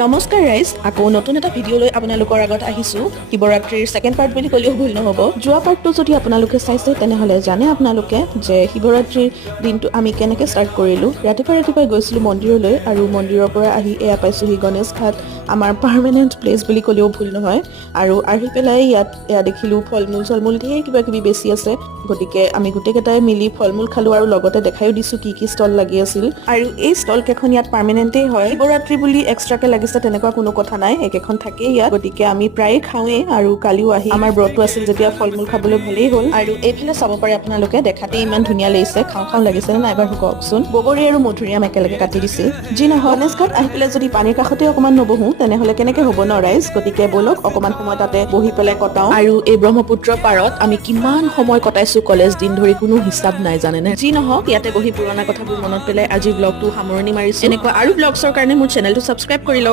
নমস্কাৰ ৰাইজ, আকৌ নতুন এটা ভিডিঅ' লৈ আপোনালোকৰ আগত আহিছোঁ। শিৱৰাত্ৰিৰ ছেকেণ্ড পাৰ্ট বুলি ক'লেও ভুল নহ'ব। যোৱা পাৰ্টটো যদি আপোনালোকে চাইছে তেনেহ'লে জানে আপোনালোকে যে শিৱৰাত্ৰিৰ দিনটো আমি কেনেকৈ ষ্টাৰ্ট কৰিলোঁ। ৰাতিপুৱাই গৈছিলোঁ মন্দিৰলৈ আৰু মন্দিৰৰ পৰা আহি এয়া পাইছোঁহি গণেশ ঘাট, আমাৰ পাৰ্মানেণ্ট প্লেচ বুলি ক'লেও ভুল নহয়। আৰু আহি পেলাই এয়া দেখিলোঁ ফল মূল ধেৰ কিবা কিবি বেছি আছে। গতিকে আমি গোটেইকেইটাই মিলি ফল মূল খালোঁ আৰু লগতে দেখাইও দিছোঁ কি কি ষ্টল লাগি আছিল। আৰু এই ষ্টল কেইখন ইয়াত পাৰ্মানেণ্টেই হয়। শিৱৰাত্ৰি বুলি এক্সট্ৰাকে লাগিছে তেনেকুৱা কোনো কথা নাই, একেখন থাকেই ইয়াত। গতিকে আমি প্ৰায়ে খাওঁৱেই আৰু কালিও আহি আমাৰ ব্ৰতটো আছিল যেতিয়া ফল মূল খাবলৈ ভালেই হ'ল। আৰু এইফালে চাব পাৰে আপোনালোকে, দেখাতে ইমান ধুনীয়া লাগিছে, খাওঁ লাগিছে নে নাই বাৰু কওকচোন। বগৰী আৰু মধুৰিআম একেলগে কাটি দিছে। যি নহয়, গণেশ ঘাট আহি পেলাই যদি পানীৰ কাষতে অকণমান নবহো তেনেহ'লে কেনেকে হ'ব ন ৰাইজ। গতিকে ব'লক অকণমান সময় তাতে বহি পেলাই কটাওঁ। আৰু এই ব্ৰহ্মপুত্ৰ পাৰত আমি কিমান সময় কটাইছো কলেজ দিন ধৰি কোনো হিচাপ নাই জানেনে। যি নহওক, ইয়াতে বহি পুৰণা কথাবোৰ মনত পেলাই আজি ব্লগটো সামৰণি মাৰিছো। এনেকুৱা আৰু ব্লগছৰ কাৰণে মোৰ চেনেলটো ছাবস্ক্ৰাইব কৰি লওক।